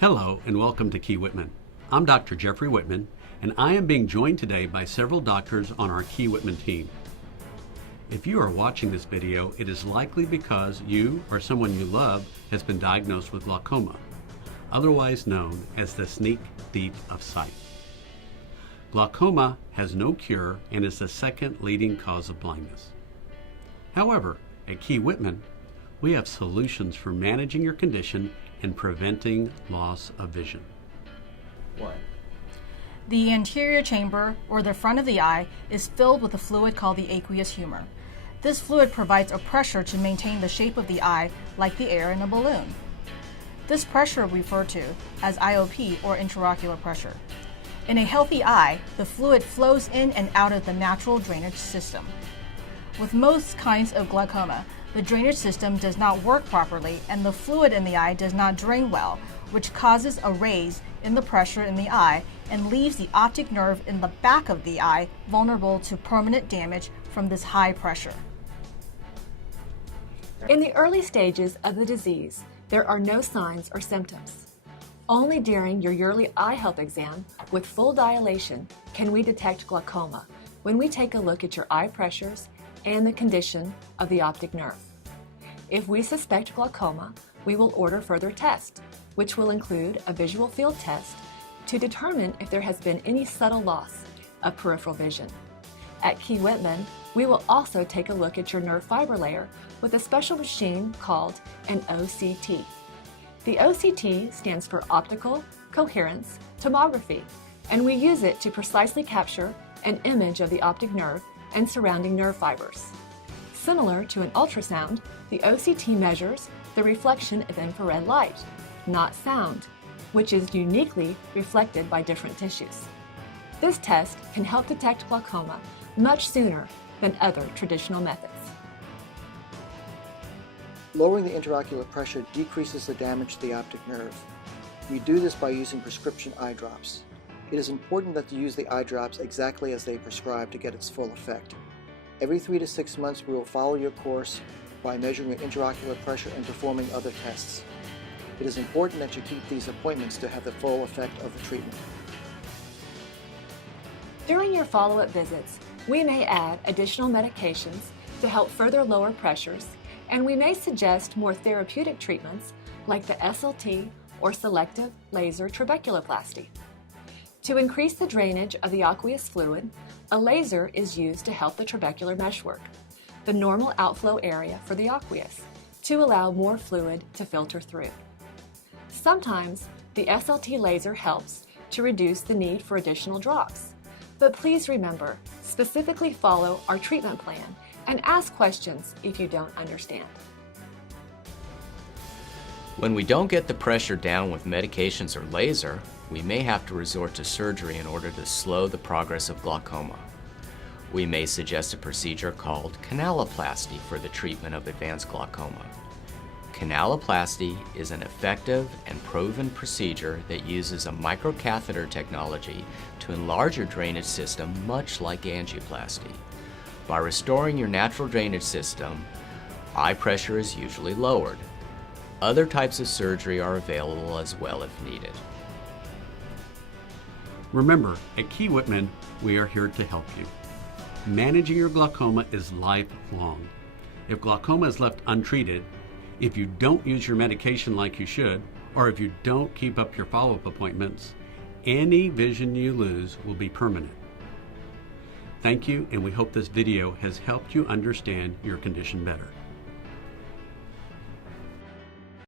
Hello and welcome to Key Whitman. I'm Dr. Jeffrey Whitman, and I am being joined today by several doctors on our Key Whitman team. If you are watching this video, it is likely because you or someone you love has been diagnosed with glaucoma, otherwise known as the sneak thief of sight. Glaucoma has no cure and is the second leading cause of blindness. However, at Key Whitman, we have solutions for managing your condition and preventing loss of vision. 1. The anterior chamber, or the front of the eye, is filled with a fluid called the aqueous humor. This fluid provides a pressure to maintain the shape of the eye like the air in a balloon. This pressure we refer to as IOP, or intraocular pressure. In a healthy eye, the fluid flows in and out of the natural drainage system. With most kinds of glaucoma, the drainage system does not work properly and the fluid in the eye does not drain well, which causes a raise in the pressure in the eye and leaves the optic nerve in the back of the eye vulnerable to permanent damage from this high pressure. In the early stages of the disease, there are no signs or symptoms. Only during your yearly eye health exam with full dilation can we detect glaucoma when we take a look at your eye pressures and the condition of the optic nerve. If we suspect glaucoma, we will order further tests, which will include a visual field test to determine if there has been any subtle loss of peripheral vision. At Key Whitman, we will also take a look at your nerve fiber layer with a special machine called an OCT. The OCT stands for Optical Coherence Tomography, and we use it to precisely capture an image of the optic nerve and surrounding nerve fibers. Similar to an ultrasound, the OCT measures the reflection of infrared light, not sound, which is uniquely reflected by different tissues. This test can help detect glaucoma much sooner than other traditional methods. Lowering the intraocular pressure decreases the damage to the optic nerve. We do this by using prescription eye drops. It is important that you use the eye drops exactly as they prescribe to get its full effect. Every 3 to 6 months we will follow your course by measuring your intraocular pressure and performing other tests. It is important that you keep these appointments to have the full effect of the treatment. During your follow-up visits, we may add additional medications to help further lower pressures, and we may suggest more therapeutic treatments like the SLT or selective laser trabeculoplasty. To increase the drainage of the aqueous fluid, a laser is used to help the trabecular meshwork, the normal outflow area for the aqueous, to allow more fluid to filter through. Sometimes the SLT laser helps to reduce the need for additional drops, but please remember, specifically follow our treatment plan and ask questions if you don't understand. When we don't get the pressure down with medications or laser, we may have to resort to surgery in order to slow the progress of glaucoma. We may suggest a procedure called canaloplasty for the treatment of advanced glaucoma. Canaloplasty is an effective and proven procedure that uses a microcatheter technology to enlarge your drainage system, much like angioplasty. By restoring your natural drainage system, eye pressure is usually lowered. Other types of surgery are available as well if needed. Remember, at Key Whitman, we are here to help you. Managing your glaucoma is lifelong. If glaucoma is left untreated, if you don't use your medication like you should, or if you don't keep up your follow-up appointments, any vision you lose will be permanent. Thank you, and we hope this video has helped you understand your condition better.